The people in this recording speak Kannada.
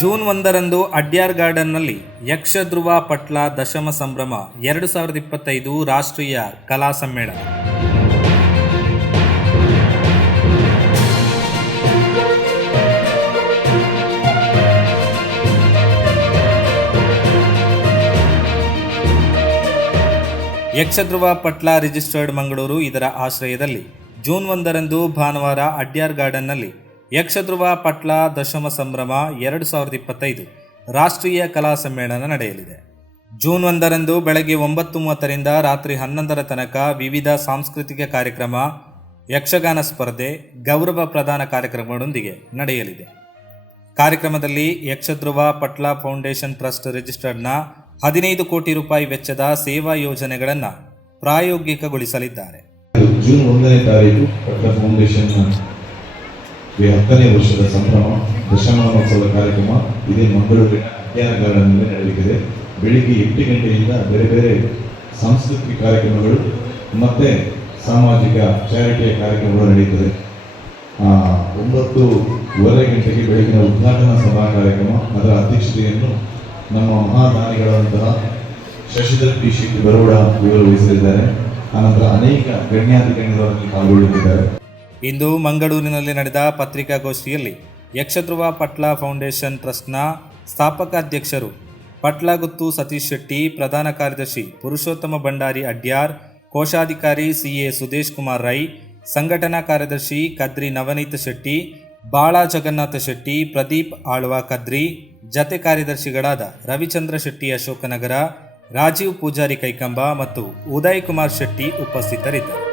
ಜೂನ್ ಒಂದರಂದು ಅಡ್ಯಾರ್ ಗಾರ್ಡನ್ನಲ್ಲಿ ಯಕ್ಷಧ್ರುವ ಪಟ್ಲ ದಶಮ ಸಂಭ್ರಮ ಎರಡು ಸಾವಿರದ ಇಪ್ಪತ್ತೈದು ರಾಷ್ಟ್ರೀಯ ಕಲಾ ಸಮ್ಮೇಳನ. ಯಕ್ಷಧ್ರುವ ಪಟ್ಲ ರಿಜಿಸ್ಟರ್ಡ್ ಮಂಗಳೂರು ಇದರ ಆಶ್ರಯದಲ್ಲಿ ಜೂನ್ ಒಂದರಂದು ಭಾನುವಾರ ಅಡ್ಯಾರ್ ಗಾರ್ಡನ್ನಲ್ಲಿ ಯಕ್ಷಧ್ರುವ ಪಟ್ಲ ದಶಮ ಸಂಭ್ರಮ ಎರಡು ಸಾವಿರದ ಇಪ್ಪತ್ತೈದು ರಾಷ್ಟ್ರೀಯ ಕಲಾ ಸಮ್ಮೇಳನ ನಡೆಯಲಿದೆ. ಜೂನ್ ಒಂದರಂದು ಬೆಳಗ್ಗೆ ಒಂಬತ್ತು ಮೂವತ್ತರಿಂದ ರಾತ್ರಿ ಹನ್ನೊಂದರ ತನಕ ವಿವಿಧ ಸಾಂಸ್ಕೃತಿಕ ಕಾರ್ಯಕ್ರಮ, ಯಕ್ಷಗಾನ ಸ್ಪರ್ಧೆ, ಗೌರವ ಪ್ರದಾನ ಕಾರ್ಯಕ್ರಮಗಳೊಂದಿಗೆ ನಡೆಯಲಿದೆ. ಕಾರ್ಯಕ್ರಮದಲ್ಲಿ ಯಕ್ಷಧ್ರುವ ಪಟ್ಲ ಫೌಂಡೇಶನ್ ಟ್ರಸ್ಟ್ ರಿಜಿಸ್ಟರ್ಡ್ನ ಹದಿನೈದು ಕೋಟಿ ರೂಪಾಯಿ ವೆಚ್ಚದ ಸೇವಾ ಯೋಜನೆಗಳನ್ನು ಪ್ರಾಯೋಗಿಕಗೊಳಿಸಲಿದ್ದಾರೆ. ಜೂನ್ ಒಂದನೇ ತಾರೀಕು ಪಟ್ಲ ಫೌಂಡೇಶನ್ ಗೆ ಹತ್ತನೇ ವರ್ಷದ ಸಂಭ್ರಮ ದಶಮಾನೋತ್ಸವ ಕಾರ್ಯಕ್ರಮ ಇದೇ ಮಂಗಳೂರಿನ ಅಜ್ಞಾನ ಗಾರ್ಡನ್ನಲ್ಲಿ ನಡೆಯಲಿದೆ ಬೆಳಿಗ್ಗೆ ಎಂಟು ಗಂಟೆಯಿಂದ ಬೇರೆ ಬೇರೆ ಸಾಂಸ್ಕೃತಿಕ ಕಾರ್ಯಕ್ರಮಗಳು ಮತ್ತೆ ಸಾಮಾಜಿಕ ಚಾರಿಟಿಯ ಕಾರ್ಯಕ್ರಮಗಳು ನಡೆಯುತ್ತದೆ. ಒಂಬತ್ತೂವರೆ ಗಂಟೆಗೆ ಬೆಳಗಿನ ಉದ್ಘಾಟನಾ ಸಭಾ ಕಾರ್ಯಕ್ರಮ, ಅದರ ಅಧ್ಯಕ್ಷತೆಯನ್ನು ನಮ್ಮ ಮಹಾದಾನಿಗಳಾದಂತಹ ಶಶಿಧರ್ ಪಿ ಶೆಟ್ಟಿ ಬರೋಡ ಇವರು ವಹಿಸಲಿದ್ದಾರೆ. ಆನಂತರ ಅನೇಕ ಗಣ್ಯಾಧಿಕಾರಿಗಳಲ್ಲಿ ಪಾಲ್ಗೊಳ್ಳುತ್ತಿದ್ದಾರೆ. ಇಂದು ಮಂಗಳೂರಿನಲ್ಲಿ ನಡೆದ ಪತ್ರಿಕಾಗೋಷ್ಠಿಯಲ್ಲಿ ಯಕ್ಷಧ್ರುವ ಪಟ್ಲ ಫೌಂಡೇಶನ್ ಟ್ರಸ್ಟ್ನ ಸ್ಥಾಪಕ ಅಧ್ಯಕ್ಷರು ಪಟ್ಲಗುತ್ತು ಸತೀಶ್ ಶೆಟ್ಟಿ, ಪ್ರಧಾನ ಕಾರ್ಯದರ್ಶಿ ಪುರುಷೋತ್ತಮ ಭಂಡಾರಿ ಅಡ್ಯಾರ್, ಕೋಶಾಧಿಕಾರಿ ಸಿಎ ಸುದೇಶ್ ಕುಮಾರ್ ರೈ, ಸಂಘಟನಾ ಕಾರ್ಯದರ್ಶಿ ಕದ್ರಿ ನವನೀತ್ ಶೆಟ್ಟಿ, ಬಾಳ ಜಗನ್ನಾಥ ಶೆಟ್ಟಿ, ಪ್ರದೀಪ್ ಆಳ್ವ ಕದ್ರಿ, ಜತೆ ಕಾರ್ಯದರ್ಶಿಗಳಾದ ರವಿಚಂದ್ರ ಶೆಟ್ಟಿ ಅಶೋಕನಗರ, ರಾಜೀವ್ ಪೂಜಾರಿ ಕೈಕಂಬ ಮತ್ತು ಉದಯ್ ಕುಮಾರ್ ಶೆಟ್ಟಿ ಉಪಸ್ಥಿತರಿದ್ದರು.